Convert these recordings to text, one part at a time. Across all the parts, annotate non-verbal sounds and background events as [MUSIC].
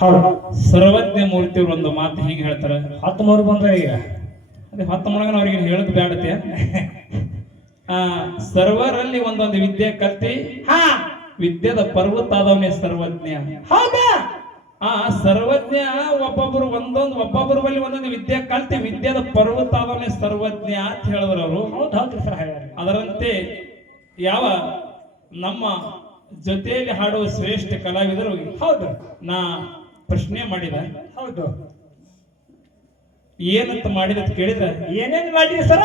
ಹೌದು. ಸರ್ವಜ್ಞ ಮೂರ್ತಿಯವರು ಒಂದು ಮಾತು ಹೀಗೆ ಹೇಳ್ತಾರೆ? ಹತ್ತು ಮೂರು ಬಂದ್ರೆ ಈಗ. ಅದೇ ಹತ್ತು ಮೊಳಗನ ಅವ್ರಿಗೆ ಹೇಳಕ್ ಬೇಡತ್ತೆ ಆ ಸರ್ವರಲ್ಲಿ ಒಂದೊಂದು ವಿದ್ಯೆ ಕಲ್ತಿ ಹಾ. ವಿದ್ಯೆದ ಪರ್ವತ ಆದವನೇ ಸರ್ವಜ್ಞ. ಹೌದಾ? ಆ ಸರ್ವಜ್ಞ ಒಬ್ಬೊಬ್ರು ಒಂದೊಂದು ಒಬ್ಬೊಬ್ಬರು ಬಲ್ಲಿ ಒಂದೊಂದು ವಿದ್ಯೆ ಕಲ್ತಿ ವಿದ್ಯೆದ ಪರ್ವತ ಆದವನೇ ಸರ್ವಜ್ಞ ಅಂತ ಹೇಳಿದ್ರು ಅವರು. ಹೌದು ಹೌದ್ರಿ ಸರ್ ಅದರಂತೆ ಯಾವ ನಮ್ಮ ಜೊತೆಯಲ್ಲಿ ಹಾಡುವ ಶ್ರೇಷ್ಠ ಕಲಾವಿದರು ಹೌದು. ನಾ ಪ್ರಶ್ನೆ ಮಾಡಿದ ಹೌದು. ಏನಂತ ಮಾಡಿದ ಕೇಳಿದ್ರ ಏನೇನ್ ಮಾಡಿದ್ರಿ ಸರ?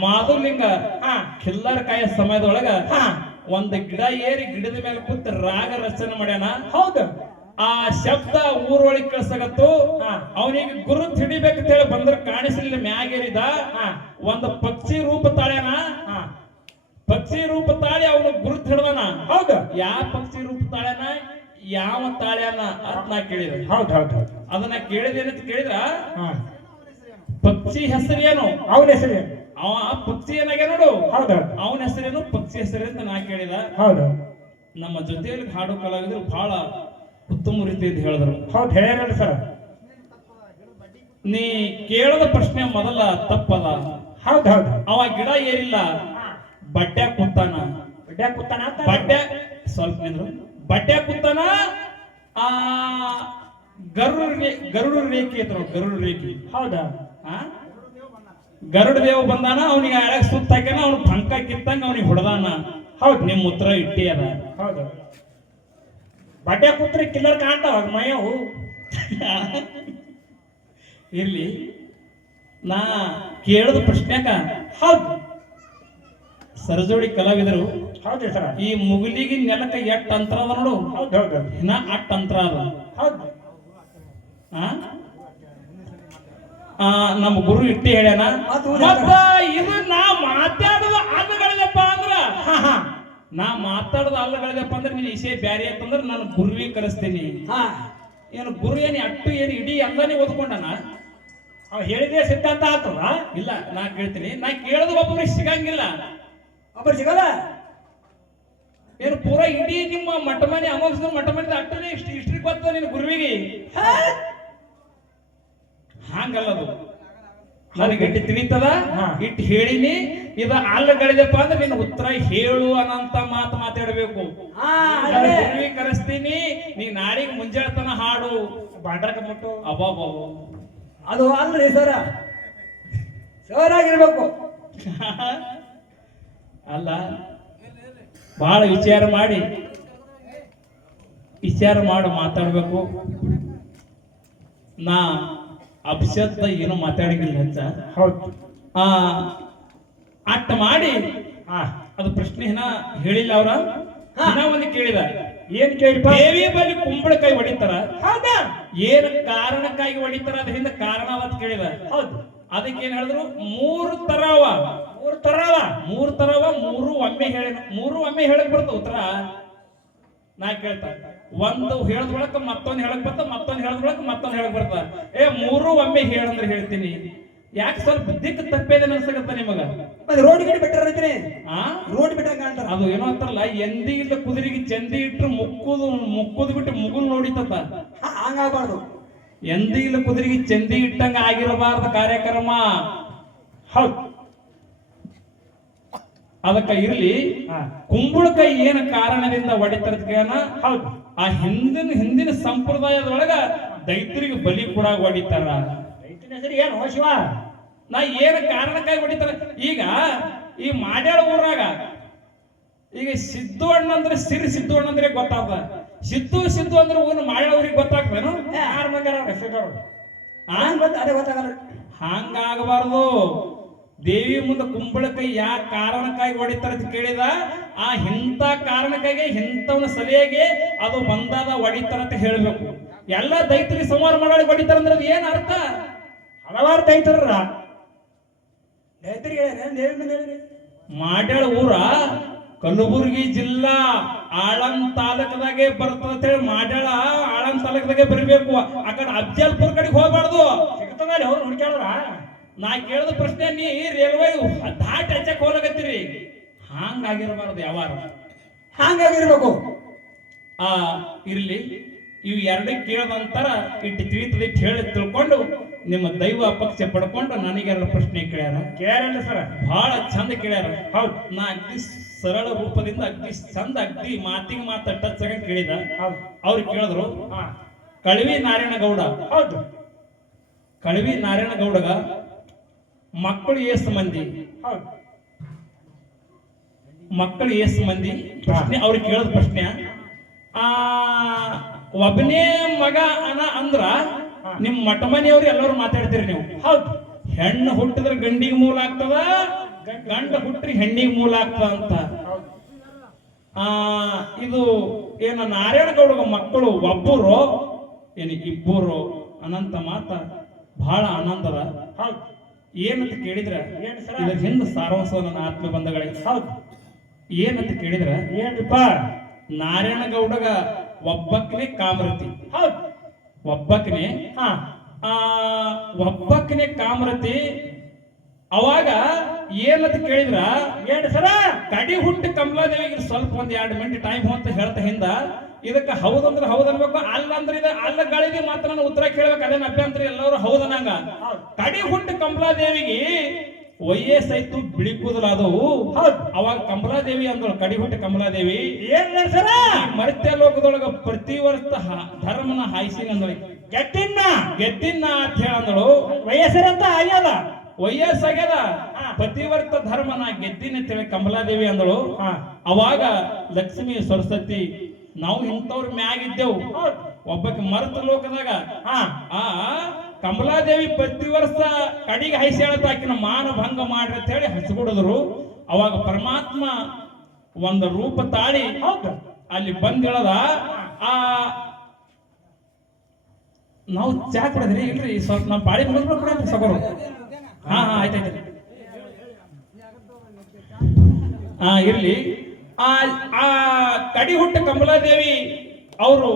ಮಾಧುಲಿಂಗ ಹಾ. ಖಿಲ್ಲರ್ ಕಾಯ ಸಮಯದೊಳಗ ಹಾ. ಒಂದ್ ಗಿಡ ಏರಿ ಗಿಡದ ಮೇಲೆ ಕೂತ್ ರಾಗ ರಚನೆ ಮಾಡ್ಯಾನ. ಹೌದು. ಆ ಶಬ್ದ ಊರೊಳಗೆ ಕಳ್ಸಕತ್ತು. ಹಾ. ಅವನಿಗೆ ಗುರು ಹಿಡಿಬೇಕಂತ ಹೇಳಿ ಬಂದ್ರ ಕಾಣಿಸಲಿಲ್ಲ ಮ್ಯಾಗೇರಿದ ಒಂದು ಪಕ್ಷಿ ರೂಪ ತಾಳ್ಯಾನ. ಹಾ. ಪಕ್ಷಿ ರೂಪ ತಾಳಿ ಅವನು ಗುರುತ್ ಹಿಡ್ದಾನ. ಹೌದು. ಯಾವ ಪಕ್ಷಿ ರೂಪ ತಾಳ್ಯಾನ? ಯಾವ ತಾಳ್ಯಾನ ಅಂತ ನಾ ಕೇಳಿದ. ಹೌದು ಹೌದು ಹೌದು. ಅದನ್ನ ಕೇಳಿದೇನಂತ ಕೇಳಿದ್ರ? ಪಕ್ಷಿ ಹೆಸರೇನು ಅವನ ಹೆಸರೇನು ಅವ ಪಕ್ಷಿ ಏನಾಗ್ಯ ನೋಡು? ಹೌದು ಅವನ ಹೆಸರೇನು ಪಕ್ಷಿ ಹೆಸರೇನು ನಾ ಕೇಳಿದ. ಹೌದು. ನಮ್ಮ ಜೊತೆಯಲ್ಲಿ ಹಾಡು ಕಲಾವಿದ್ರು ಬಹಳ ಉತ್ತಮ ರೀತಿಯಿಂದ ಹೇಳಿದ್ರು. ಹೌದು ಹೇಳ್ಯಾರ ಸರ್. ನೀ ಕೇಳದ ಪ್ರಶ್ನೆ ಮೊದಲ ತಪ್ಪದ. ಹೌದು ಹೌದು ಅವ ಗಿಡ ಏರಿಲ್ಲ. ಬಡ್ಡ್ಯಾಗ ಕೂತಾನ. ಬಡ್ಡ್ಯಾಗ ಕೂತಾನ ಬಟ್ಟೆ ಸ್ವಲ್ಪ ನಿಂದ್ರು. ಬಟ್ಟೆ ಕುತ್ತನ ಆ ಗರುಡ ಗರುಡ ರೇಖೆ ಇದ್ರು ಗರುಡ ರೇಖೆ. ಹೌದಾ? ಗರುಡ ದೇವ ಬಂದಾನ ಅವನಿಗೆ ಅಳಗ್ ಸುತ್ತ ಹಾಕ್ಯಾನ ಅವ್ನು ಪಂಕ ಕಿತ್ತಂಗ ಅವನಿಗೆ ಹೊಡೆದಾನ. ಹೌದ್ ನಿಮ್ ಉತ್ತರ ಇಟ್ಟಿ ಅದ. ಹೌದು. ಬಟ್ಟೆ ಕೂತ್ರೆ ಕಿಲ್ಲರ್ ಕಾಣ್ತಾವ ಮಯವು. ಇರ್ಲಿ. ನಾ ಕೇಳದ ಪ್ರಶ್ನೆಕ ಹೌದು. ಸರಜೋಡಿ ಕಲಾವಿದರು ಹೌದ್ರಿ ಸರ್. ಈ ಮುಗಿಲಿಗೆ ನೆಲಕ ಎಟ್ ತಂತ್ರ ಅದ ನೋಡು. ಹೌದು ಹೌದು ಇನ್ನ ಅಟ್ ಅಂತರ ಅದ. ಹೌದು. ನಮ್ಮ ಗುರು ಇಟ್ಟಿ ಹೇಳ್ಯಾನ ಮತ್ತ ಇದು ನಾ ಮಾತಾಡುವ ಅಲ್ಲಗಳಿದಪ್ಪ ಅಂದ್ರ. ನಾ ಮಾತಾಡುದ ಅಲ್ಲಗಳಿದಪ್ಪ ಅಂದ್ರೆ ನೀನ್ ವಿಷಯ ಬ್ಯಾರೆ ಅಂತಂದ್ರ ನಾನು ಗುರುವಿ ಕರೆಸ್ತೀನಿ. ಹಾ. ಏನು ಗುರು ಏನು ಅಟ್ಟು ಏನು ಇಡೀ ಎಲ್ಲಾನೇ ಓದ್ಕೊಂಡನ? ಅವ್ ಹೇಳಿದ್ರೆ ಸಿದ್ಧಾಂತ ಆತದ? ಇಲ್ಲ ನಾ ಕೇಳ್ತೀನಿ. ನಾ ಕೇಳೋದು ಒಬ್ಬರಿಗೆ ಸಿಗಂಗಿಲ್ಲ. ಒಬ್ಬರು ಸಿಗಲ್ಲ? ಏನು ಪೂರಾ ಇಡೀ ನಿಮ್ಮ ಮಠ ಮನೆ ಅಮೋಘ ಮಠ ಮನೆ ಅಟ್ಟನೇ ಇಷ್ಟು ಇಷ್ಟ್ರಿ ಗೊತ್ತದ ನಿನ್ನ ಗುರುವಿಗೆ? ಹಂಗಲ್ಲ ಹಾಂಗಲ್ಲದು ನನಗೆ ಗಟ್ಟಿ ತಿಳಿತದ. ಇಟ್ಟು ಹೇಳಿನಿ. ಇದ ಅಲ್ಲಗಳಿದೆಪ್ಪ ಅಂದ್ರೆ ನಿನ್ನ ಉತ್ತರ ಹೇಳು ಅನ್ನಂತ ಮಾತು ಮಾತಾಡಬೇಕು. ನಾನು. ಗುರುವಿಗೆ ಕರೆಸ್ತೀನಿ. ನೀ ನಾಳೆಗೆ ಮುಂಜಾಳತನ ಹಾಡು. ಬಾಂಡ್ರಕ ಮುಟ್ಟು. ಅಬ್ಬಾಬಾಬು ಅದು ಅಲ್ರಿ ಸರ. ಸರ್ ಆಗಿರ್ಬೇಕು [LAUGHS] ಅಲ್ಲ ಬಹಳ ವಿಚಾರ ಮಾಡಿ. ವಿಚಾರ ಮಾಡಿ ಮಾತಾಡಬೇಕು. ನಾ ಅಭಿಷೇಕ ಏನು ಮಾತಾಡಿಲ್ಲ ಅಂತ. ಹೌದು. ಆ ಅಟ್ಟ ಮಾಡಿ. ಅದು ಪ್ರಶ್ನೆ ಏನ ಹೇಳಿಲ್ಲ ಅವ್ರ? ಒಂದು ಕೇಳಿದ. ಏನ್ ಕೇಳಿಪ್ಪ ದೇವಿ ಬಲಿ ಕುಂಬಳಕಾಯಿ ಹೊಡಿತಾರ. ಹೌದಾ? ಏನ್ ಕಾರಣಕ್ಕಾಗಿ ಹೊಡಿತಾರ? ಅದರಿಂದ ಕಾರಣ ಅಂತ ಕೇಳಿದ. ಹೌದು. ಅದಕ್ಕೆ ಏನ್ ಹೇಳಿದ್ರು? ಮೂರು ತರವ. ಮೂರು ತರವ. ಮೂರು ತರವ ಮೂರು ಒಮ್ಮೆ ಹೇಳ ಮೂರು ಒಮ್ಮೆ ಹೇಳಕ್ ಬರ್ತ ಉತ್ತರ. ನಾ ಕೇಳ್ತಾ. ಒಂದು ಹೇಳದ್ ಬಳಕ ಮತ್ತೊಂದು ಹೇಳಕ್ ಬರ್ತ ಮತ್ತೊಂದು ಹೇಳದ್ ಬಳಕ ಮತ್ತೊಂದು ಹೇಳಕ್ ಬರ್ತ ಏ ಮೂರು ಒಮ್ಮೆ ಹೇಳಂದ್ರೆ ಹೇಳ್ತೀನಿ. ಯಾಕೆ ಸ್ವಲ್ಪ ದಿಕ್ಕು ತಪ್ಪೇದೆ ಅನ್ಸಕತ್ತ ನಿಮಗ? ರೋಡ್ ಗಿಡ ಬಿಟ್ಟಾರ ಐತ್ರಿ ಆ? ರೋಡ್ ಬಿಟ್ಟ ಕಾಣ್ತಾರ. ಅದು ಏನೋ ಅಂತಾರಲ್ಲ ಎಂದಿ ಇಲ್ಲ ಕುದುರೆಗೆ ಚಂದಿ ಇಟ್ರು ಮುಕ್ಕುದು ಮುಕ್ಕುದು ಬಿಟ್ಟು ಮುಗುಲ್ ನೋಡಿತತ್ತ ಹಂಗಾಗ್ಬಾರ್ದು. ಎಂದಿ ಇಲ್ಲ ಕುದುರೆಗೆ ಚಂದಿ ಇಟ್ಟಂಗ ಆಗಿರಬಾರ್ದ ಕಾರ್ಯಕ್ರಮ? ಹೌದು. ಅದಕ್ಕ ಇರ್ಲಿ ಕುಂಬಳಕ ಕುಂಬಳಕಾಯಿ ಏನ ಕಾರಣದಿಂದ ಹೊಡಿತಾರ ಹೌದು. ಆ ಹಿಂದಿನ ಹಿಂದಿನ ಸಂಪ್ರದಾಯದೊಳಗ ದೈತ್ಯರಿಗೆ ಬಲಿ ಕೂಡ ಹೊಡಿತಾರ. ಏನು ನಾ ಏನ ಕಾರಣಕ್ಕಾಗಿ ಹೊಡಿತಾರ? ಈಗ ಈ ಮಾಡ್ಯಾಳ ಊರಾಗ ಈಗ ಸಿದ್ದು ಅಣ್ಣ ಅಂದ್ರೆ ಸಿರಿ ಸಿದ್ದು ಅಣ್ಣ ಅಂದ್ರೆ ಗೊತ್ತಾದ ಸಿದ್ದು ಸಿದ್ದು ಅಂದ್ರೆ ಊರು ಮಾಡ್ಯಾಳ ಗೊತ್ತಾಗ್ತಾನು ಯಾರು ಮಂಗಾರ? ಅದೇ ಗೊತ್ತಾಗಲ್ಲ. ಹಂಗಾಗಬಾರ್ದು. ದೇವಿ ಮುಂದೆ ಕುಂಬಳಕಾಯಿ ಯಾ ಕಾರಣಕ್ಕಾಗಿ ಹೊಡಿತಾರ ಅಂತ ಕೇಳಿದ ಆ ಇಂಥ ಕಾರಣಕ್ಕಾಗಿ ಇಂಥವನ ಸಲಿಯಾಗಿ ಅದು ಬಂದಾದ ಹೊಡಿತಾರ ಅಂತ ಹೇಳ್ಬೇಕು. ಎಲ್ಲ ದೈತ್ರಿ ಸಂಹಾರ ಮಾಡಿ ಹೊಡಿತಾರ ಅಂದ್ರೆ ಅದು ಏನ್ ಅರ್ಥ? ಹಲವಾರು ರೈತರ ದೈತ್ರಿ ಹೇಳಿರಿ ಮಾಡ್ಯಾಳ ಊರ ಕಲಬುರಗಿ ಜಿಲ್ಲಾ. ಆಳಂ ತಾಲೂಕದಾಗೆ ಬರ್ತದ ಅಂತ ಹೇಳಿ ಮಾಡ್ಯಾಳ ಆಳಂ ತಾಲೂಕದಾಗೆ ಬರಬೇಕು. ಆ ಕಡೆ ಅಫ್ಜಲ್ಪುರ್ ಕಡೆಗೆ ಹೋಗ್ಬಾರ್ದು. ಸಿಗ್ತದ ಅವ್ರು ಹುಡುಕ್ಯಾಡ್ರ ನಾ ಕೇಳಿದ ಪ್ರಶ್ನೆ ನೀ ರೈಲ್ವೆ ದಾಟ್ ಹಚ್ಚಕ್ ಹೋಗತ್ತೀರಿ ಹಂಗಾಗಿರಬಾರ್ದು ಯಾವಾರ. ಹಂಗಾಗಿರ್ಬೇಕು. ಆ ಇರ್ಲಿ. ಇವು ಎರಡು ಕೇಳಿದ ನಂತರ ಇಟ್ಟು ತಿಳಿತದೆ ಇಟ್ಟು ಹೇಳಿ ತಿಳ್ಕೊಂಡು ನಿಮ್ಮ ದೈವ ಪಕ್ಷ ಪಡ್ಕೊಂಡು ನನಗೆಲ್ಲ ಪ್ರಶ್ನೆ ಕೇಳ್ಯಾರ. ಕೇಳಲ್ಲ ಸರ್. ಬಹಳ ಚಂದ ಕೇಳ್ಯಾರ. ಹೌದು. ನಾ ಸರಳ ರೂಪದಿಂದ ಅಗ್ನಿ ಚಂದ ಅಗ್ನಿ ಮಾತಿಗೆ ಮಾತ ಟಚ್ ಆಗಿ ಕೇಳಿದ. ಅವ್ರು ಕೇಳಿದ್ರು ಕಳವಿ ನಾರಾಯಣಗೌಡ. ಹೌದು. ಕಳವಿ ನಾರಾಯಣಗೌಡಗ ಮಕ್ಕಳು ಎಸ್ ಮಂದಿ? ಮಕ್ಕಳು ಎಸ್ ಮಂದಿ? ಪ್ರಶ್ನೆ ಅವ್ರಿಗೆ ಕೇಳಿದ ಪ್ರಶ್ನೆ. ಆ ಒಬ್ಬನೇ ಮಗ ಅನ ಅಂದ್ರ ನಿಮ್ ಮಠ ಮನೆಯವ್ರು ಎಲ್ಲರೂ ಮಾತಾಡ್ತೀರಿ ನೀವು. ಹೌದು. ಹೆಣ್ಣು ಹುಟ್ಟಿದ್ರೆ ಗಂಡಿಗೆ ಮೂಲ ಆಗ್ತದ ಗಂಡ ಹುಟ್ಟ್ರಿ ಹೆಣ್ಣಿಗೆ ಮೂಲ ಆಗ್ತದ ಅಂತ. ಆ ಇದು ಏನ ನಾರಾಯಣಗೌಡಗ ಮಕ್ಕಳು ಒಬ್ಬರು ಏನ ಇಬ್ಬರು ಅನಂತ ಮಾತ ಬಹಳ ಆನಂದದ. ಹೌದು. ಏನಂತ ಕೇಳಿದ್ರ? ಇದ್ರ ಹಿಂದ ಸಾರಾಂಶ ನನ್ನ ಆತ್ಮ ಬಂಧಗಳಿಗೆ ಹೌದು. ಏನಂತ ಕೇಳಿದ್ರ? ಏನ್ರಿಪ್ಪ ನಾರಾಯಣಗೌಡಗ ಒಬ್ಬಕ್ಕನೆ ಕಾಮರತಿ. ಹೌದು. ಒಬ್ಬಕ್ಕನೆ ಹಾ. ಆ ಒಬ್ಬಕ್ಕನೆ ಕಾಮರತಿ ಅವಾಗ ಏನಂತ ಕೇಳಿದ್ರ ಏನ್ ಸರ ಕಡಿ ಹುಟ್ಟು ಕಮಲಾದೇವಿಗೆ ಸ್ವಲ್ಪ ಒಂದ್ ಎರಡು ಮಿನಿಟ್ ಟೈಮ್ ಅಂತ ಹೇಳ್ತಾ ಹಿಂದ. ಇದಕ್ಕೆ ಹೌದಂದ್ರೆ ಹೌದನ್ಬೇಕು ಅಲ್ಲ ಅಂದ್ರೆ ಇದು ಅಲ್ಲ ಗಳಿಗೆ ಮಾತ್ರ ನಾನು ಉತ್ತರ ಕೇಳ್ಬೇಕು ಅದೇನ್ ಅಭ್ಯಂತರ ಎಲ್ಲರೂ ಹೌದನಂಗ ಹೌದು. ಕಡಿ ಹುಟ್ಟು ಕಮಲಾದೇವಿಗೆ ವಯಸ್ಸಾಯ್ತು ಬಿಳಿ ಕೂದಲಾದವು ಅವಾಗ ಕಮಲಾದೇವಿ ಅಂದಳು ಕಡಿ ಹುಟ್ಟು ಕಮಲಾದೇವಿ ಏನ್ ಸರ? ಮರತ್ಯ ಲೋಕದೊಳಗ ಪ್ರತಿ ವರ್ಷ ಧರ್ಮನ ಹಾಯಿಸಿ ಅಂದಳು. ಗೆದ್ದಿನ್ನ? ಗೆದ್ದಿನ್ನ ಅಂತ ಹೇಳಂದಳು ವಯಸ್ಸರಂತ ಆಗ್ಯದ ವಯಸ್ಸಾಗ್ಯದ. ಪತಿವರ್ತ ಧರ್ಮನ ಗೆದ್ದಿನ ತಿಳಿ ಕಮಲಾದೇವಿ ಅಂದಳು. ಅವಾಗ ಲಕ್ಷ್ಮಿ ಸರಸ್ವತಿ ನಾವು ಇಂಥವ್ರ ಮ್ಯಾಗಿದ್ದೆವು ಇದ್ದೆವು. ಒಬ್ಬಕ್ಕೆ ಮರ್ತ ಲೋಕದಾಗ. ಆ ಕಮಲಾದೇವಿ ಪ್ರತಿ ವರ್ಷ ಕಡಿಗೆ ಹೈಸಿ ಆಕಿನ ಮಾನ ಭಂಗ ಮಾಡ್ರಿ ಅಂತ ಹೇಳಿ ಹಚ್ಕೊಡಿದ್ರು ಅವಾಗ ಪರಮಾತ್ಮ ಒಂದು ರೂಪ ತಾಳಿ ಅಲ್ಲಿ ಬಂದಿಳದ ಆ ನಾವು ಚಾ ಕುಡಿದ್ರಿ ಇಲ್ರಿ? ಸ್ವಲ್ಪ ನಾವು ಪಾಳಿ ಮುಗಿಸ್ಬೇಕು ಸಗರು. ಹಾ ಹಾ ಆಯ್ತಾಯ್ತು ಹಾ ಇರ್ಲಿ. ಆ ಆ ಕಡಿ ಹುಟ್ಟ ಕಮಲಾದೇವಿ ಅವರು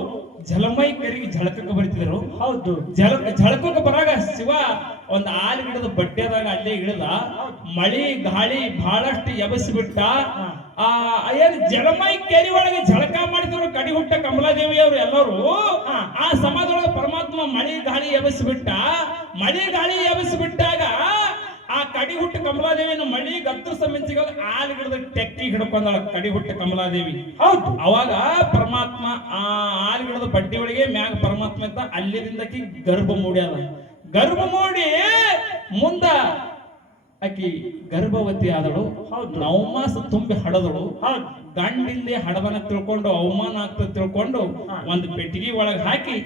ಜಲಮೈ ಕರಿಗೆ ಝಳಕಕ್ಕೆ ಬರ್ತಿದ್ರು. ಹೌದು. ಜಲ ಝಳಕಕ್ಕೆ ಬರಾಗ ಶಿವ ಒಂದ್ ಆಲ್ ಗಿಡದ ಬಟ್ಟೆದಾಗ ಅಲ್ಲೇ ಇಳಿದ ಮಳಿ ಗಾಳಿ ಬಹಳಷ್ಟು ಎಬಸಿಬಿಟ್ಟ ಆ ಏನ್ ಜಲಮೈ ಕೆರಿ ಒಳಗೆ ಜಳಕ ಮಾಡಿದವರು ಕಡಿ ಹುಟ್ಟ ಕಮಲಾದೇವಿ ಅವರು ಎಲ್ಲರೂ ಆ ಸಮಾಜದೊಳಗೆ ಪರಮಾತ್ಮ ಮಳಿ ಗಾಳಿ ಎಬಸಿಬಿಟ್ಟ ಮಳಿ ಗಾಳಿ ಎಬಸಿಬಿಟ್ಟಾಗ ಆ ಕಡಿ ಹುಟ್ಟ ಕಮಲಾದೇವಿನ ಮಳಿ ಗತ್ತು ಸಮಿಂಚಿಗ ಆಲ್ ಗಿಡದ ಟೆಕ್ಕಿ ಹಿಡ್ಕೊಂಡಳ ಕಡಿ ಹುಟ್ಟ ಕಮಲಾದೇವಿ. ಹೌದು. ಅವಾಗ ಪರಮಾತ್ಮ ಆ ಆಲ್ ಗಿಡದ ಬಡ್ಡಿ ಒಳಗೆ ಮ್ಯಾಗ ಪರಮಾತ್ಮ ಇದ್ದ ಅಲ್ಲಿಂದಕ್ಕೆ ಗರ್ಭ ಮೂಡ್ಯಾದ. ಗರ್ಭ ಮೂಡಿ ಮುಂದ ಆಕಿ ಗರ್ಭವತಿ ಆದಳು. ನವಮಾಸ ತುಂಬಿ ಹಡದಳು. ಗಂಡಿಂದೆ ಹಡವನ ತಿಳ್ಕೊಂಡು ಅವಮಾನ ಆಗ್ತದೆ ತಿಳ್ಕೊಂಡು ಒಂದು ಪೆಟ್ಟಿಗೆ ಒಳಗೆ ಹಾಕಿ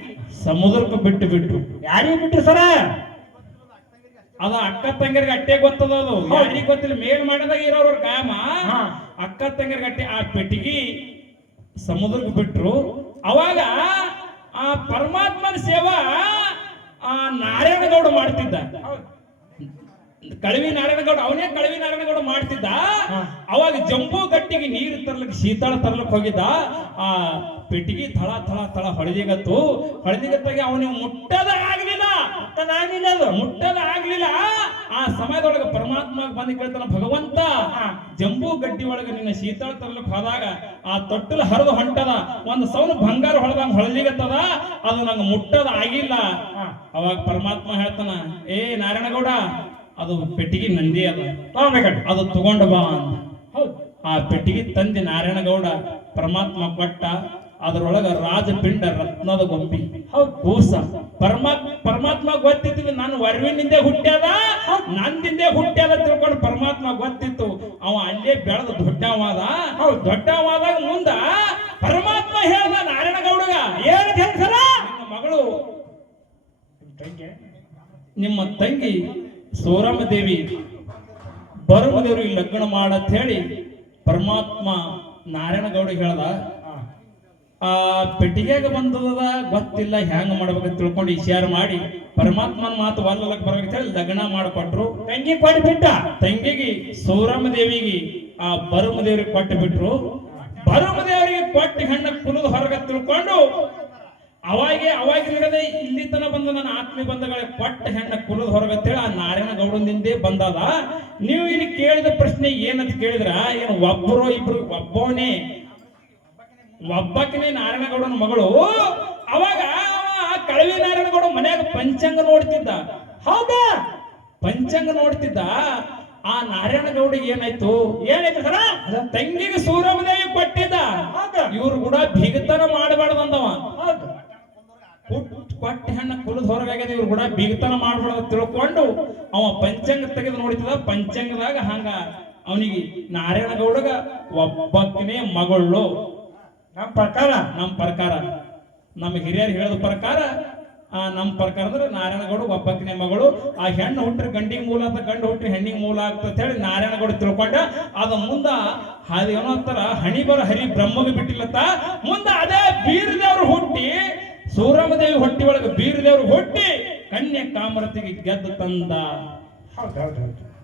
ಸಮುದ್ರಕ್ಕೆ ಬಿಟ್ಟು ಬಿಟ್ರು. ಯಾರಿಗೆ ಬಿಟ್ರು ಸರ? ಅದ ಅಕ್ಕ ತಂಗಿಯರಿಗೆ ಅಟ್ಟೆ ಗೊತ್ತದ ಅದು. ಯಾರಿಗ್ ಗೊತ್ತಿಲ್ಲ. ಮೇಲ್ ಮಾಡಿದಾಗ ಇರೋರು ಕಾಮ. ಅಕ್ಕ ತಂಗಿಯರಿಗೆ ಅಟ್ಟೆ ಆ ಪೆಟ್ಟಿಗೆ ಸಮುದ್ರಕ್ಕೆ ಬಿಟ್ರು. ಅವಾಗ ಆ ಪರಮಾತ್ಮನ ಸೇವಾ ಆ ನಾರಾಯಣಗೌಡ ಮಾಡ್ತಿದ್ದ. ಹೌದು. ಕಳವಿ ನಾರಾಯಣಗೌಡ ಅವನೇ ಕಳವಿ ನಾರಾಯಣಗೌಡ ಮಾಡ್ತಿದ್ದ. ಅವಾಗ ಜಂಬೂ ಗಟ್ಟಿಗೆ ನೀರು ತರ್ಲಿಕ್ಕೆ ಶೀತಳ ತರ್ಲಿಕ್ಕೆ ಹೋಗಿದ್ದ. ಆ ಪೆಟ್ಟಿಗೆ ಥಳ ಥಳ ಥಳ ಹೊಳೆದಿಗತ್ತು. ಹೊಳೆದಿಗತ್ತಾಗ ಅವನಿಗೆ ಮುಟ್ಟದ ಆಗ್ಲಿಲ್ಲ. ಆಗ್ಲಿಲ್ಲ ಅದು. ಮುಟ್ಟದ ಆಗ್ಲಿಲ್ಲ. ಆ ಸಮಯದೊಳಗೆ ಪರಮಾತ್ಮ ಬಂದು ಕೇಳ್ತಾನ ಭಗವಂತ. ಜಂಬೂ ಗಡ್ಡಿ ಒಳಗ ನಿನ್ನ ಶೀತಳ ತರ್ಲಿಕ್ಕೆ ಹೋದಾಗ ಆ ತೊಟ್ಟಲು ಹರಿದು ಹೊಂಟದ. ಒಂದು ಸೌನ ಬಂಗಾರ ಹೊಳದಂಗ ಹೊಳಲಿಗತ್ತದ ಅದು ನಂಗೆ ಮುಟ್ಟದ ಆಗಿಲ್ಲ. ಅವಾಗ ಪರಮಾತ್ಮ ಹೇಳ್ತಾನ ಏ ನಾರಾಯಣಗೌಡ ಅದು ಪೆಟ್ಟಿಗೆ ನಂದಿ ಅದ. ತಗೋಬೇಕಟ್ ಅದು ತಗೊಂಡ ಬಾ ಅಂತ. ಹೌದು. ಆ ಪೆಟ್ಟಿಗೆ ತಂದೆ ನಾರಾಯಣಗೌಡ ಪರಮಾತ್ಮ ಕೊಟ್ಟ ಅದರೊಳಗ ರಾಜಪಿಂಡ ರತ್ನದ ಗೊಂಬಿ. ಕೂಸ ಪರಮಾತ್ಮ ಪರಮಾತ್ಮ ಗೊತ್ತಿತ್ತು ನಾನು ವರವಿನಿಂದೆ ಹುಟ್ಟ್ಯಾದ? ನಂದಿಂದೆ ಹುಟ್ಟ್ಯಾದ ತಿಳ್ಕೊಂಡು ಪರಮಾತ್ಮ ಗೊತ್ತಿತ್ತು. ಅವ ಅಲ್ಲೇ ಬೆಳೆದ ದೊಡ್ಡವಾದ. ದೊಡ್ಡವಾದಾಗ ಮುಂದ ಪರಮಾತ್ಮ ಹೇಳ್ದ ನಾರಾಯಣಗೌಡಗ ಏನು ಸರ ನಿಮ್ಮ ಮಗಳು ನಿಮ್ಮ ತಂಗಿ ಸೋರಮ್ಮ ದೇವಿ ಬರಮ ದೇವ್ರಿಗೆ ಲಗ್ನ ಮಾಡತ್ ಹೇಳಿ ಪರಮಾತ್ಮ ನಾರಾಯಣಗೌಡ ಹೇಳ್ದ ಆ ಪೆಟ್ಟಿಗೆಗೆ ಬಂದದ ಗೊತ್ತಿಲ್ಲ ಹ್ಯಾಂಗ ಮಾಡ್ಬೇಕಂತ ತಿಳ್ಕೊಂಡು ಶೇರ್ ಮಾಡಿ ಪರಮಾತ್ಮನ ಮಾತು ವಲ್ಲಲಕ್ ಬರ್ಬೇಕಂತ ಹೇಳಿ ಲಗ್ನ ಮಾಡಿಕೊಟ್ರು. ತಂಗಿ ಕೊಟ್ಟು ಬಿಟ್ಟ ತಂಗಿಗೆ ಸೌರಮ್ಮ ದೇವಿಗೆ ಆ ಬರುಮ ದೇವರಿಗೆ ಕೊಟ್ಟು ಬಿಟ್ರು ಬರುಮ ದೇವರಿಗೆ ಕೊಟ್ಟು ಹೆಣ್ಣ ಕುಲದ ಹೊರಗ ತಿಳ್ಕೊಂಡು ಅವಾಗೆ ಅವಾಗಿಲ್ಲದೆ ಇಲ್ಲಿ ತನ ಬಂದ ನನ್ನ ಆತ್ಮೀಯ ಬಂಧಗಳ ಪಟ್ಟ ಹೆಣ್ಣ ಕುಲದ ಹೊರಗತ್ತೇಳಿ ಆ ನಾರಾಯಣ ಗೌಡನಿಂದೇ ಬಂದದ. ನೀವು ಇಲ್ಲಿ ಕೇಳಿದ ಪ್ರಶ್ನೆ ಏನಂತ ಕೇಳಿದ್ರ? ಏನು ಒಬ್ಬರು ಇಬ್ರು ಒಬ್ಬವನೇ? ನಾರಾಯಣ ಗೌಡನ ಮಗಳು? ಅವಾಗ ಕಳವಿ ಕಳವಿ ನಾರಾಯಣಗೌಡ ಮನ್ಯಾಗ ಪಂಚಾಂಗ ನೋಡ್ತಿದ್ದ. ಹೌದಾ? ಪಂಚಾಂಗ ನೋಡ್ತಿದ್ದ. ಆ ನಾರಾಯಣಗೌಡಿಗೆ ಏನಾಯ್ತು? ಏನಾಯ್ತು ಸರ? ತಂಗಿಗೆ ಸೂರಮದೇವಿ ಕೊಟ್ಟಿದ್ದ. ಇವ್ರು ಕೂಡ ಬಿಗತನ ಮಾಡಬಾರ್ದಂದವ. ಕೊಟ್ಟ ಹೆಣ್ಣು ಕುಲದ ಹೊರಗಾಗ್ಯದ, ಇವ್ರು ಕೂಡ ಬಿಗತನ ಮಾಡ್ಬಾರ್ದು ತಿಳ್ಕೊಂಡು ಅವ ಪಂಚಾಂಗ ತೆಗೆದು ನೋಡಿತದ. ಪಂಚಾಂಗದಾಗ ಹಂಗ ಅವನಿಗೆ ನಾರಾಯಣ ಗೌಡಗ ಒಬ್ಬಕ್ಕನೇ ಮಗಳು. ನಮ್ಮ ಪ್ರಕಾರ ನಮ್ಮ ಪ್ರಕಾರ. ನಮ್ಮ ಹಿರಿಯರು ಹೇಳಿದ ಪ್ರಕಾರ, ಆ ನಮ್ಮ ಪ್ರಕಾರ ಅಂದ್ರೆ ನಾರಾಯಣಗೌಡ ಒಬ್ಬಕ್ಕನೇ ಮಗಳು. ಆ ಹೆಣ್ಣು ಹುಟ್ಟ್ರೆ ಗಂಡಿಗೆ ಮೂಲ ಅಂತ ಗಂಡು ಹುಟ್ಟ್ರೆ ಹೆಣ್ಣಿಗೆ ಮೂಲ ಅಂತ ಹೇಳಿ ನಾರಾಯಣಗೌಡ ತಿಳ್ಕೊಂಡ, ಅದ ಮುಂದ ಅದೇನೋ ಅಂತಾರ ಹಣಿ ಬರ ಹರಿ ಬ್ರಹ್ಮಗೆ ಬಿಟ್ಟಿಲ್ಲತ್ತ. ಮುಂದ ಅದೇ ಬೀರದವ್ರು ಹುಟ್ಟಿ ಸೂರಮದೇವಿ ಹೊಟ್ಟಿ ಒಳಗೆ ಬೀರದೇವರು ಹೊಟ್ಟಿ ಕನ್ಯೆ ಕಾಮರತಿಗೆ ಗೆದ್ದು ತಂದ.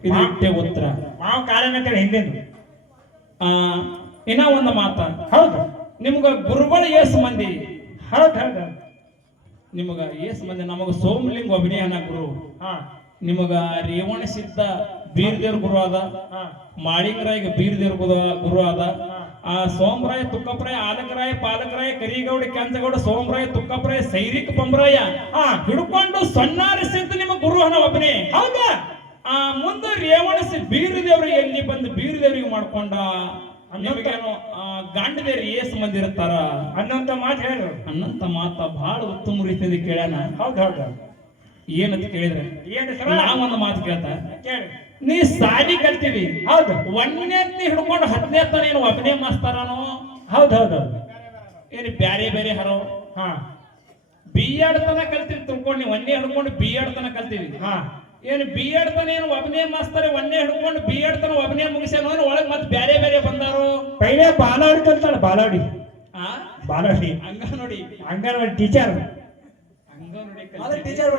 ಇದು ಇಟ್ಟೆ ಉತ್ತರ. ಮಾವು ಕಾರಣ ಅಂತೇಳಿ ಹಿಂದಿನ ಆ ಇನ್ನ ಒಂದು ಮಾತ. ಹೌದು. ನಿಮ್ಗ ಗುರುಗಳು ಏಸು ಮಂದಿ. ಹೌದು ಹೌದು ನಿಮಗ ಏಸು ಮಂದಿ ನಮಗ ಸೋಮಲಿಂಗ ಅಭಿನಯನ ಗುರು. ಹಾ. ನಿಮಗ ರೇವಣ ಸಿದ್ಧ ಬೀರ್ದೇವ್ರ ಗುರು ಅದ ಮಾಳಿಂಗರಾಯಗ ಬೀರ್ದೇವ್ರ ಗುರು ಹಾ. ಆ ಸೋಮರಾಯ ತುಕ್ಕಪ್ರಾಯ ಆಲಕರಾಯ ಪಾಲಕರಾಯ ಕರಿಗೌಡ ಕೆಂಚಗೌಡ ಸೋಮರಾಯ ತುಕ್ಕಪ್ರಾಯ ಸೈರಿಕ್ ಪಂಬರಾಯ ಆ ಹಿಡ್ಕೊಂಡು ಸಣ್ಣಾರಿಸಿದ್ದ ನಿಮ್ಮ ಗುರು ಹಣ ಒಬ್ಬನೇ. ಹೌದಾ? ಆ ಮುಂದೆ ರೇವಣಸಿ ಬೀರದೇವ್ರಿಗೆ ಬೀರದೇವ್ರು ಎಲ್ಲಿ ಬಂದು ಬೀರದೇವ್ರಿಗೆ ಮಾಡ್ಕೊಂಡ? ನಿಮಗೇನು ಆ ಗಾಂಡದೇವ್ರು ಏಸು ಮಂದಿ ಇರ್ತಾರ? ಅನ್ನಂತ ಮಾತು ಹೇಳ. ಅನ್ನಂತ ಮಾತ ಬಹಳ ಉತ್ತಮ ರೀತಿಯಲ್ಲಿ ಕೇಳ್ಯಾನ. ಹೌದು ಹೌದು. ಏನಂತ ಕೇಳಿದ್ರೆ? ಏನು ಸರ ನಾವೊಂದು ಮಾತು ಕೇಳ್ತಾ? ಕೇಳಿ ನೀ ಸಾಲಿ ಕಲ್ತೀವಿ. ಹೌದು. ಒಂದನೇ ಹಿಡ್ಕೊಂಡು ಹತ್ತನೇ ತನ ಏನು ಒಬ್ಬನೇ ಮಾಸ್ತರನೋ? ಹೌದು ಹೌದು ಏನು ಬ್ಯಾರೆ ಬೇರೆ ಹರೋ? ಹಾ. ಬಿ ಎಡ್ ತನ ಕಲ್ತೀವಿ ತಿಳ್ಕೊಂಡು ನೀವು ಒಂದೇ ಹಿಡ್ಕೊಂಡು ಬಿ ಎಡ್ ತನ ಕಲ್ತೀವಿ. ಹಾ. ಏನು ಬಿ ಎಡ್ ತನ ಏನು ಒಬ್ಬನೇ ಮಾಸ್ತಾರೆ ಒಂದೇ ಹಿಡ್ಕೊಂಡು ಬಿ ಎಡ್ ತನ ಒಬ್ಬನೇ ಮುಗಿಸ್ಯಾನ ಒಳಗೆ ಮತ್ತೆ ಬ್ಯಾರೆ ಬೇರೆ ಬಂದಾರು? ಪೈಲೆ ಬಾಲಾಡಿ ಕಲ್ತಾಳ ಬಾಲಾಡಿ. ಆ? ಬಾಲಾಡಿ. ಹಂಗ ನೋಡಿ ಅಂಗನವಾಡಿ ಟೀಚರ್ ಅದ್ರ ಟೀಚರ್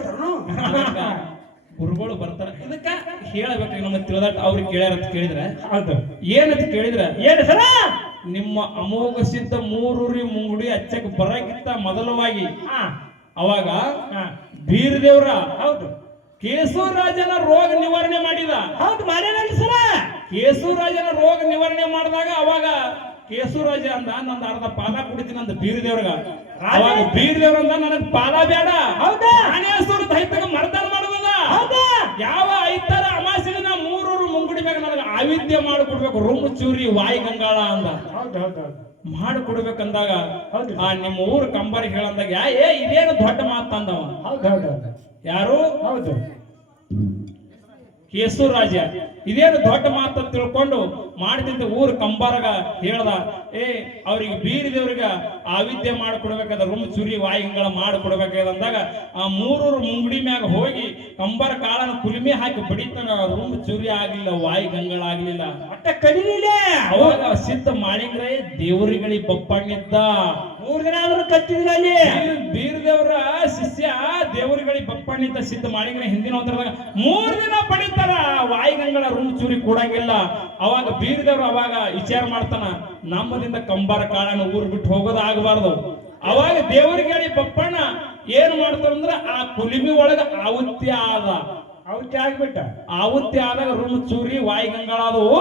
ಗುರುಗಳು ಬರ್ತಾರ. ಇದಕ್ಕ ಹೇಳಬೇಕು ನಮ್ಮ ತಿಳಿದಾಟ ಅವ್ರಿಗೆ ಕೇಳ್ಯಾರ ಅಂತ ಕೇಳಿದ್ರೆ. ಏನಂತ ಕೇಳಿದ್ರೆ ಏನು ಸರ? ನಿಮ್ಮ ಅಮೋಘ ಸಿದ್ಧ ಮೂರೂರಿ ಮುಂಗುಡಿ ಹಚ್ಚಕ್ ಬರಕ್ಕಿಂತ ಮೊದಲವಾಗಿ ಅವಾಗ ಬೀರದೇವ್ರ ಹೌದು. ಕೇಶವರಾಜನ ರೋಗ ನಿವಾರಣೆ ಮಾಡಿದ. ಹೌದು ಮಾಡ್ಯಾನಲ್ರಿ ಸರ? ಕೇಶವರಾಜನ ರೋಗ ನಿವಾರಣೆ ಮಾಡಿದಾಗ ಅವಾಗ ಕೇಶವರಾಜ ಅಂದ ನಂದು ಅರ್ಧ ಪಾಲ ಕುಡಿತೀನಿ ಅಂತ ಬೀರದೇವ್ರಗ. ಅವಾಗ ಬೀರದೇವ್ರ ಅಂದ ನನಗ್ ಪಾಲ ಬೇಡ ಹೌದಾ? ಆನೇಶ್ವರ ದೈತ್ಯಗ ಮರ್ದನ ಮಾಡುವುದ ಹೌದಾ? ಯಾವ ಐತರ ಅಮಾಸಿಗೆ ನಾ ಮೂರೂರು ಮುಂಗುಡಿ ಮ್ಯಾಗ ನನಗೆ ಆವಿದ್ಯ ಮಾಡಿಕೊಡ್ಬೇಕು. ರೂಮ್ ಚೂರಿ ವಾಯಿ ಗಂಗಾಳ ಅಂದ. ಮಾಡಿಕೊಡ್ಬೇಕಂದಾಗ ಆ ನಿಮ್ಮ ಊರು ಕಂಬರಿ ಹೇಳಂದಾಗ ಯಾ ಏ ಇದೇನು ದೊಡ್ಡ ಮಾತಂದವ ಹೌದು ಹೌದು. ಯಾರು? ಹೌದು. ಕೇಸು ರಾಜ, ಇದೇನು ದೊಡ್ಡ ಮಾತ ತಿಳ್ಕೊಂಡು ಮಾಡಿದಂತ ಊರು ಕಂಬಾರಗ ಹೇಳ್ದ, ಏ, ಅವ್ರಿಗೆ ಬೀರಿದವ್ರಿಗ ಆವಿದ್ಯ ಮಾಡಿಕೊಡ್ಬೇಕಾದ ರುಮ್ ಚುರಿ ವಾಯಿಗಳ ಮಾಡಿಕೊಡ್ಬೇಕಾದ ಅಂದಾಗ ಆ ಮೂರೂರು ಮುಂಗುಡಿ ಮ್ಯಾಗ ಹೋಗಿ ಕಂಬಾರ ಕಾಳನ ಕುಲಿಮೆ ಹಾಕಿ ಬಡಿತಾನ, ರುಮ್ ಚುರಿ ಆಗ್ಲಿಲ್ಲ ವಾಯಿ ಗಂಗಳಾಗ್ಲಿಲ್ಲ ಅಟ್ಟ ಕಲಿಲಿಲ್ಲ. ಅವಾಗ ಸಿದ್ಧ ಮಾಡಿದ್ರೆ ದೇವರಿಗಳಿಗೆ ಬಪ್ಪಣ್ಣಿದ್ದ ಮೂರ್ ದಿನ ಆದ್ರೂ ಕತ್ತಿದ್ರಲ್ಲಿ ಬೀರದೇವ್ರ ದೇವರುಗಳಿಗೆ ಬಪ್ಪಣ್ಣಿತ ಸಿದ್ಧ ಮಾಡಿಗಳ ಹಿಂದಿನ ಒಂದರದಾಗ ಮೂರ್ ದಿನ ಪಡಿತಾರ. ವಾಯುಗಂಗಳ ರೂಮ್ ಚೂರಿ ಕೊಡಂಗಿಲ್ಲ. ಅವಾಗ ಬೀರ್ದವ್ರು ಅವಾಗ ವಿಚಾರ ಮಾಡ್ತಾನ, ನಮ್ಮದಿಂದ ಕಂಬಾರ ಕಾಳನ ಊರ್ ಬಿಟ್ಟು ಹೋಗೋದ ಆಗಬಾರ್ದು. ಅವಾಗ ದೇವರುಗಳಿಗೆ ಬಪ್ಪಣ್ಣ ಏನ್ ಮಾಡ್ತಾರಂದ್ರ, ಆ ಕುಲಿಮಿ ಒಳಗ ಆವತ್ತಿ ಆದ. ಅವತ್ತೆ ಆಗ್ಬಿಟ್ಟ. ಆವತ್ತಿ ಆದಾಗ ರೂಮ್ ಚೂರಿ ವಾಯುಗಂಗಳಾದವು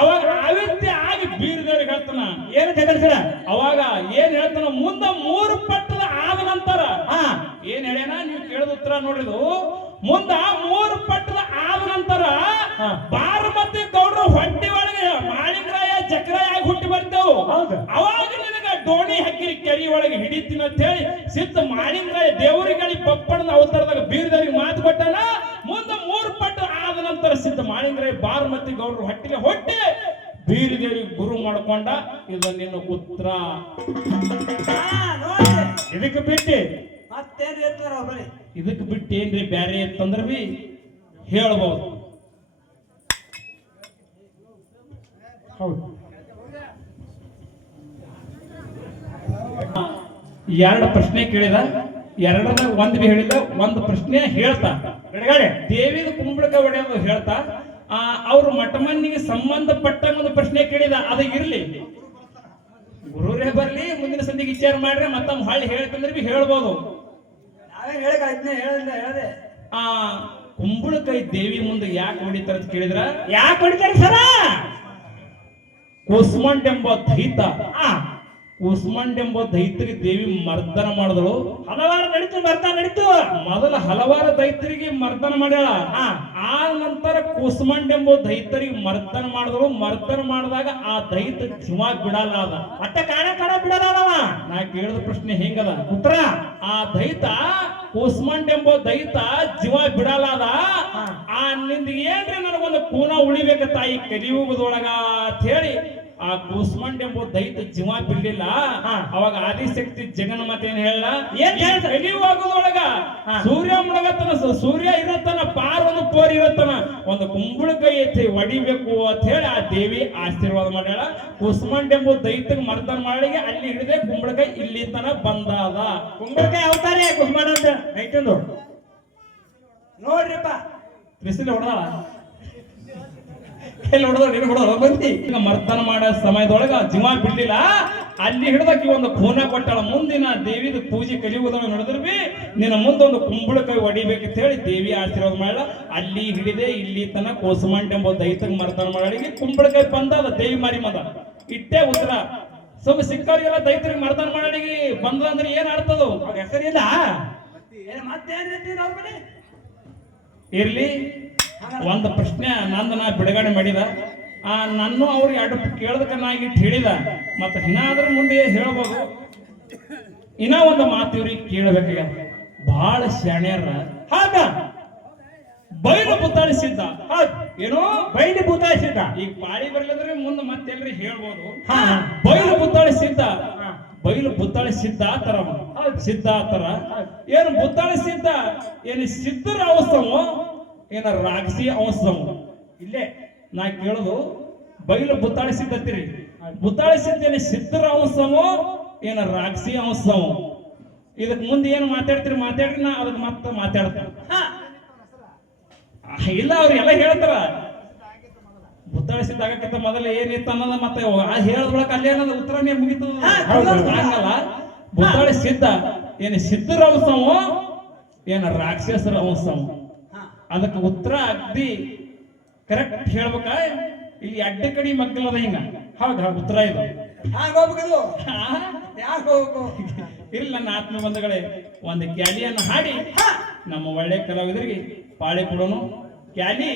ಅವಾಗ ಆವತ್ತಿ ಆಗಿ ಬೀರ್ದವ್ರಿಗೆ ಹೇಳ್ತಾನ ಏನು ಜಗನ್ ಸರ ಅವಾಗ ಏನ್ ಹೇಳ್ತಾನ ಮುಂದ ಮೂರು ಪಟ್ಟದ ಆದ ನಂತರ ಹಾ ಏನ್ ಹೇಳ್ಯಾನ? ನೀವು ಕೇಳಿದ ಉತ್ತರ ನೋಡಿದು. ಮುಂದ ಮೂರು ಪಟ್ಟದ ಆದ ನಂತರ. ಬಾರಮತಿ ಗೌಡ್ರ ಹೊಟ್ಟಿ ಒಳಗೆ ಮಾಳಿಂಗರಾಯ ಚಕ್ರಾಯ ಆಗಿ ಹುಟ್ಟಿ ಬರ್ತೇವು. ಅವಾಗ ನಿನಗ ಡೋಣಿ ಹಕ್ಕಿ ಕೆರಿ ಒಳಗೆ ಹಿಡಿತೀನಿ ಅಂತ ಹೇಳಿ ಸಿದ್ಧ ಮಾಳಿಂಗರಾಯ ದೇವರಿಗಳಿಗೆ ಪಪ್ಪಣದ ಅವತಾರದಾಗ ಬೀರದವ್ರಿಗೆ ಮಾತು ಕೊಟ್ಟಾನ ಮುಂದ ಮೂರು ಪಟ್ಟು ಆದ ನಂತರ ಸಿದ್ಧ ಮಾಳಿಂಗರಾಯ ಬಾರಮತಿ ಗೌಡರು ಹೊಟ್ಟಿಗೆ ಹೊಟ್ಟಿ ಬೀರಿದೇವಿ ಗುರು ಮಾಡ್ಕೊಂಡ ಇದು ನಿನ್ನ ಪುತ್ರ. ಇದಕ್ಕೆ ಬಿಟ್ಟಿ. ಮತ್ತೇನ್ ಹೇಳ್ತಾರ ಬರೀ ಇದಕ್ಕೆ ಬಿಟ್ಟು ಏನ್ರಿ? ಬ್ಯಾರೆ ಇತ್ತಂದ್ರ ಬಿ ಹೇಳ್ಬಹುದು ಹೌದು. ಎರಡು ಪ್ರಶ್ನೆ ಕೇಳಿದ. ಎರಡದಾಗ ಒಂದ್ ಬಿ ಹೇಳಿದ ಒಂದ್ ಪ್ರಶ್ನೆ ಹೇಳ್ತಾ. ಬಿಡುಗಡೆ. ದೇವಿದ ಕುಂಬಳಕ ಒಡೆಯೋದು ಹೇಳ್ತಾ ಆ ಅವ್ರ ಮಠಮನ್ನಿಗೆ ಸಂಬಂಧಪಟ್ಟ ಒಂದು ಪ್ರಶ್ನೆ ಕೇಳಿದ ಅದು ಇರ್ಲಿ. ಗುರುರೇ ಬರ್ಲಿ ಮುಂದಿನ ಸಂದಿಗೆ ವಿಚಾರ ಮಾಡ್ರೆ ಮತ್ತೊಮ್ಮೆ ಹಳ್ಳಿ ಹೇಳ್ತಂದ್ರೆ ಬಿ ಹೇಳ್ಬೋದು. ಹೇಳದೆ. ಆ ಕುಂಬಳಕೈ ದೇವಿ ಮುಂದೆ ಯಾಕೆ ಹೊಡಿತಾರ ಅಂತ ಕೇಳಿದ್ರ? ಯಾಕೆ ಹೊಡಿತಾರೆ ಸರ? ಕುಸ್ಮಂಟ್ ಎಂಬ ದೈತ ಹಾ ಕುಸ್ಮಂಡ್ ಎಂಬ ದೈತ್ರಿ ದೇವಿ ಮರ್ದನ ಮಾಡಿದಳು. ಹಲವಾರು ನಡೀತು ಬರ್ತಾ ನಡೀತು. ಮೊದಲ ಹಲವಾರು ದೈತ್ರಿಗೆ ಮರ್ದನ ಮಾಡ್ಯಾಳ. ಆ ನಂತರ ಕುಸ್ಮಂಡ್ ಎಂಬ ದೈತ್ರಿಗೆ ಮರ್ದನ ಮಾಡಿದಳು. ಮರ್ದನ ಮಾಡಿದಾಗ ಆ ದೈತ್ಯ ಜೀವ ಬಿಡಲ್ಲ ಅದ ಅಟ್ಟ ಕಾಣ ಕಾಣ ಬಿಡದವ ನಾ ಕೇಳಿದ ಪ್ರಶ್ನೆ ಹೆಂಗದ? ಉತ್ತರ ಆ ದೈತ ಕುಸ್ಮಂಡ್ ಎಂಬ ದೈತ ಜೀವ ಬಿಡಲ್ಲ ಅದ ಆ ನಿಂದ ಏನ್ರಿ ನನಗೊಂದು ಕೂನ ಉಳಿಬೇಕ ತಾಯಿ ಕಲಿಯುಗದೊಳಗ ಅಂತ ಹೇಳಿ ಆ ಕೂಸ್ಮಂಡ್ ಎಂಬ ದೈತ ಜೀವ ಬಿಡ್ಲಿಲ್ಲ. ಅವಾಗ ಆದಿಶಕ್ತಿ ಜಗನ್ ಮತ ಏನ್ ಹೇಳ ಏನ್. ಸೂರ್ಯ ಮುಳಗತ್ತನ ಸೂರ್ಯ ಇರತ್ತನ ಪಾರ್ ಒಂದು ಪೋರ್ ಇರತ್ತನ. ಒಂದು ಕುಂಬಳಕಾಯಿ ಐತಿ ಒಡಿಬೇಕು ಅಂತ ಹೇಳಿ ಆ ದೇವಿ ಆಶೀರ್ವಾದ ಮಾಡ್ಯಾಳ. ಕುಸ್ಮಂಡ್ ಎಂಬ ದೈತಗ್ ಮರ್ದನ್ ಮಾಡಿಗೆ ಅಲ್ಲಿ ಹಿಡಿದೆ ಕುಂಬಳಕಾಯಿ ಇಲ್ಲಿ ತನ ಬಂದಾದ. ಕುಂಬಳಕಾಯಿ ಅವತಾರೆ ಕುಸ್ಮಂಡ್ ಅಂತ ಐತಂದು. ನೋಡ್ರಿಪ್ಪ. ಬಿಸಿಲು ಹೊಡೆದಾಳ? ಎಲ್ಲಿ ಹೊಡೆದ ನೀನು ಹೊಡೆದ ಬಂದಿ ಈಗ ಮರ್ದನ ಮಾಡೋ ಸಮಯದೊಳಗ ಜೀವ ಬಿಡ್ಲಿಲ್ಲ. ಅಲ್ಲಿ ಹಿಡ್ದಕ್ಕೆ ಒಂದು ಖೂನ ಕೊಟ್ಟಾಳ. ಮುಂದಿನ ದೇವಿದ ಪೂಜೆ ಕಲಿಯುವುದನ್ನು ನಡೆದ್ರು ಬಿ ನಿನ್ನ ಮುಂದೊಂದು ಕುಂಬಳಕಾಯಿ ಹೊಡಿಬೇಕಂತ ಹೇಳಿ ದೇವಿ ಆಶೀರ್ವಾದ ಮಾಡಲ್ಲ ಅಲ್ಲಿ ಹಿಡಿದೆ ಇಲ್ಲಿ ತನ ಕೋಸಮಂಡ್ ಎಂಬ ದೈತಗ್ ಮರ್ದನ ಮಾಡಲಿಗೆ ಕುಂಬಳಕಾಯಿ ಬಂದದ ದೇವಿ ಮಾರಿ ಮದ. ಇಟ್ಟೇ ಉತ್ತರ. ಸ್ವಲ್ಪ ಸಿಕ್ಕವರಿಗೆಲ್ಲ ದೈತರಿಗೆ ಮರ್ದನ ಮಾಡಲಿಗೆ ಬಂದ ಅಂದ್ರೆ ಏನ್ ಆಡ್ತದ ಹೆಸರಿಲ್ಲ ಇರ್ಲಿ. ಒಂದು ಪ್ರಶ್ನೆ ನಂದು ನಾ ಬಿಡುಗಡೆ ಮಾಡಿದ. ಆ ನನ್ನೂ ಅವ್ರಿಗೆ ಎರಡು ಕೇಳದಕ್ಕೆ ನಾ ಇಟ್ಟು ಹೇಳಿದ. ಮತ್ತೆ ಇನ್ನಾದ್ರೂ ಮುಂದೆ ಹೇಳ್ಬೋದು. ಇನ್ನ ಒಂದು ಮಾತು ಇವ್ರಿಗೆ ಕೇಳಬೇಕಾಗ. ಬಹಳ ಶಾಣ್ಯರ. ಹಾಗ. ಬೈಲು ಬುತ್ತಾಳಿಸಿದ್ದ ಹೌದ್ ಏನೋ ಬೈಲಿ ಭೂತಾಯಿಸಿದ್ದ ಈಗ ಪಾಳಿ ಬರ್ಲಿದ್ರೆ ಮುಂದೆ ಮತ್ತೆಲ್ರಿ ಹೇಳ್ಬೋದು. ಬೈಲು ಬುತ್ತಾಳಿಸಿದ್ದ ಬೈಲು ಬುತ್ತಾಳಿ ಸಿದ್ಧಾತರ ಹೌದು. ಸಿದ್ಧ ಆತರ ಏನು ಬುತ್ತಾಳಿ ಸಿದ್ಧ ಏನು ಸಿದ್ಧರ ಅವಸ್ಥಮೋ ಏನ ರಾಗಿಸಿ ಅವಸ್ಥಮೋ ಇಲ್ಲೇ ನಾ ಕೇಳೋದು ಬೈಲು ಬುತ್ತಾಳಿ ಸಿದ್ಧತಿರಿ. ಬುತ್ತಾಳಿ ಸಿದ್ಧ ಸಿದ್ಧರ ಅವಸ್ಥಮೋ ಏನ ರಾಗಿಸಿ ಅವಸ್ಥಮೋ ಇದಕ್ ಮುಂದೆ ಏನು ಮಾತಾಡ್ತೀರಿ? ಮಾತಾಡ್ರಿ ನಾ ಅದಕ್ಕೆ ಮತ್ತೆ ಮಾತಾಡ್ತೇನೆ. ಇಲ್ಲ ಅವ್ರು ಎಲ್ಲ ಹೇಳ್ತಾರ. ಬುತ್ತಾಳಿಸಿದ ಆಗಕ್ಕಿಂತ ಮೊದಲು ಏನಿತ್ತು ಅನ್ನೋದ ಮತ್ತೆ ಆ ಅಲ್ಲಿ ಬಳಕ ಅಲ್ಲೇ ಅನ್ನೋದು ಉತ್ತರನೇ ಮುಗಿತದ. ಹಂಗಲ್ಲ. ಬುತ್ತಾಳಿ ಸಿದ್ಧ ಏನು ಸಿದ್ಧರ ಅಂಶವೋ ಏನ ರಾಕ್ಷಸರ ಅಂಶವೋ ಅದಕ್ಕೆ ಉತ್ತರ ಅಗ್ದಿ ಕರೆಕ್ಟ್ ಹೇಳ್ಬೇಕ? ಇಲ್ಲಿ ಅಡ್ಡ ಕಡಿ ಮಗ್ಗಲದ ಹಿಂಗ. ಹೌದು ಉತ್ತರ ಇದು. ಇಲ್ಲ ನನ್ನ ಆತ್ಮ ಬಂಧುಗಳೇ ಒಂದು ಕ್ಯಾಲಿಯನ್ನು ಹಾಡಿ. ನಮ್ಮ ಒಳ್ಳೆ ಕಲಾವಿದರಿಗೆ ಪಾಳಿ ಕೊಡೋನು. ಕ್ಯಾಲಿ